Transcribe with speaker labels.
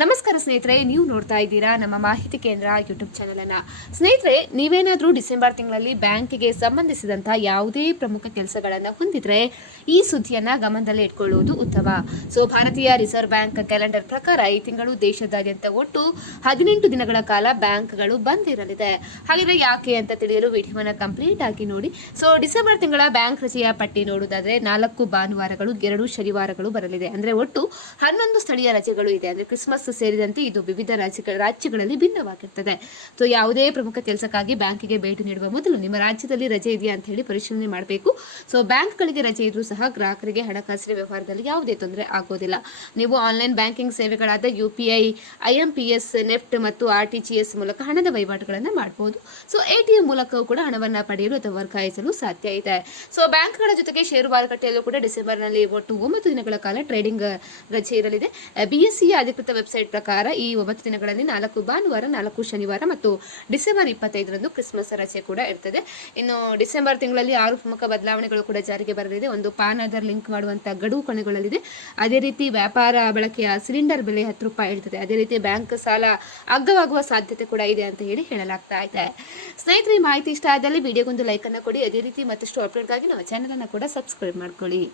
Speaker 1: ನಮಸ್ಕಾರ ಸ್ನೇಹಿತರೆ, ನೀವು ನೋಡ್ತಾ ಇದ್ದೀರಾ ನಮ್ಮ ಮಾಹಿತಿ ಕೇಂದ್ರ ಯೂಟ್ಯೂಬ್ ಚಾನೆಲ್ ಅನ್ನ. ಸ್ನೇಹಿತರೆ, ನೀವೇನಾದರೂ ಡಿಸೆಂಬರ್ ತಿಂಗಳಲ್ಲಿ ಬ್ಯಾಂಕಿಗೆ ಸಂಬಂಧಿಸಿದಂಥ ಯಾವುದೇ ಪ್ರಮುಖ ಕೆಲಸಗಳನ್ನು ಹೊಂದಿದ್ರೆ ಈ ಸುದ್ದಿಯನ್ನ ಗಮನದಲ್ಲಿ ಇಟ್ಕೊಳ್ಳುವುದು ಉತ್ತಮ. ಸೊ ಭಾರತೀಯ ರಿಸರ್ವ್ ಬ್ಯಾಂಕ್ ಕ್ಯಾಲೆಂಡರ್ ಪ್ರಕಾರ ಈ ತಿಂಗಳು ದೇಶದಾದ್ಯಂತ ಒಟ್ಟು ಹದಿನೆಂಟು ದಿನಗಳ ಕಾಲ ಬ್ಯಾಂಕ್ಗಳು ಬಂದ್ ಇರಲಿದೆ. ಹಾಗಿದ್ರೆ ಯಾಕೆ ಅಂತ ತಿಳಿಯಲು ವಿಡಿಯೋನ ಕಂಪ್ಲೀಟ್ ಆಗಿ ನೋಡಿ. ಸೊ ಡಿಸೆಂಬರ್ ತಿಂಗಳ ಬ್ಯಾಂಕ್ ರಜೆಯ ಪಟ್ಟಿ ನೋಡುವುದಾದ್ರೆ ನಾಲ್ಕು ಭಾನುವಾರಗಳು, ಎರಡು ಶನಿವಾರಗಳು ಬರಲಿದೆ. ಅಂದ್ರೆ ಒಟ್ಟು ಹನ್ನೊಂದು ಸ್ಥಳೀಯ ರಜೆಗಳು ಇದೆ. ಅಂದ್ರೆ ಕ್ರಿಸ್ಮಸ್ ಸೇರಿದಂತೆ ಇದು ವಿವಿಧ ರಾಜ್ಯಗಳ ರಾಜ್ಯಗಳಲ್ಲಿ ಭಿನ್ನವಾಗಿರ್ತದೆ. ಸೊ ಯಾವುದೇ ಪ್ರಮುಖ ಕೆಲಸಕ್ಕಾಗಿ ಬ್ಯಾಂಕಿಗೆ ಭೇಟಿ ನೀಡುವ ಮೊದಲು ನಿಮ್ಮ ರಾಜ್ಯದಲ್ಲಿ ರಜೆ ಇದೆಯಾ ಅಂತ ಹೇಳಿ ಪರಿಶೀಲನೆ ಮಾಡಬೇಕು. ಸೊ ಬ್ಯಾಂಕ್ಗಳಿಗೆ ರಜೆ ಇದ್ರೂ ಸಹ ಗ್ರಾಹಕರಿಗೆ ಹಣಕಾಸಿನ ವ್ಯವಹಾರದಲ್ಲಿ ಯಾವುದೇ ತೊಂದರೆ ಆಗೋದಿಲ್ಲ. ನೀವು online banking ಸೇವೆಗಳಾದ U P I S, NEFT ಮತ್ತು ಆರ್ ಟಿ ಎಸ್ ಮೂಲಕ ಹಣದ ವಹಿವಾಟುಗಳನ್ನು ಮಾಡಬಹುದು ಸೊ ಎ ಟಿ ಎಂ ಮೂಲಕವೂ ಕೂಡ ಹಣವನ್ನು ಪಡೆಯಲು ಅಥವಾ ವರ್ಗಾಯಿಸಲು ಸಾಧ್ಯ ಇದೆ. ಸೊ ಬ್ಯಾಂಕ್ಗಳ ಜೊತೆಗೆ ಷೇರು ಮಾರುಕಟ್ಟೆಯಲ್ಲೂ ಕೂಡ ಡಿಸೆಂಬರ್ನಲ್ಲಿ ಒಟ್ಟು ಒಂಬತ್ತು ದಿನಗಳ ಕಾಲ ಟ್ರೇಡಿಂಗ್ ರಜೆ ಇರಲಿದೆ. ಬಿಎಸ್ಸಿಯ ಅಧಿಕೃತ ವೆಬ್ಸೈಟ್ ಪ್ರಕಾರ ಈ ಒಂಬತ್ತು ದಿನಗಳಲ್ಲಿ ನಾಲ್ಕು ಭಾನುವಾರ, ನಾಲ್ಕು ಶನಿವಾರ ಮತ್ತು ಡಿಸೆಂಬರ್ ಇಪ್ಪತ್ತೈದರಂದು ಕ್ರಿಸ್ಮಸ್ ರಜೆ ಕೂಡ ಇರ್ತದೆ. ಇನ್ನು ಡಿಸೆಂಬರ್ ತಿಂಗಳಲ್ಲಿ ಆರು ಪ್ರಮುಖ ಬದಲಾವಣೆಗಳು ಕೂಡ ಜಾರಿಗೆ ಬರಲಿದೆ. ಒಂದು ಪಾನ್ ಆಧಾರ್ ಲಿಂಕ್ ಮಾಡುವಂತಹ ಗಡುವು ಕೊನೆಗೊಳ್ಳಲಿದೆ. ಅದೇ ರೀತಿ ವ್ಯಾಪಾರ ಬಳಕೆಯ ಸಿಲಿಂಡರ್ ಬೆಲೆ ಹತ್ತು ರೂಪಾಯಿ ಇರ್ತದೆ. ಅದೇ ರೀತಿ ಬ್ಯಾಂಕ್ ಸಾಲ ಅಗ್ಗವಾಗುವ ಸಾಧ್ಯತೆ ಕೂಡ ಇದೆ ಅಂತ ಹೇಳಿ ಹೇಳಲಾಗ್ತಾ ಇದೆ. ಸ್ನೇಹಿತರೆ ಮಾಹಿತಿ ಇಷ್ಟ ಆದಲ್ಲಿ ವಿಡಿಯೋಗೊಂದು ಲೈಕ್ ಅನ್ನು ಕೊಡಿ. ಅದೇ ರೀತಿ ಮತ್ತಷ್ಟು ಅಪ್ಡೇಟ್ಗಾಗಿ ನಮ್ಮ ಚಾನಲ್ ಅನ್ನು ಕೂಡ ಸಬ್ಸ್ಕ್ರೈಬ್ ಮಾಡ್ಕೊಳ್ಳಿ.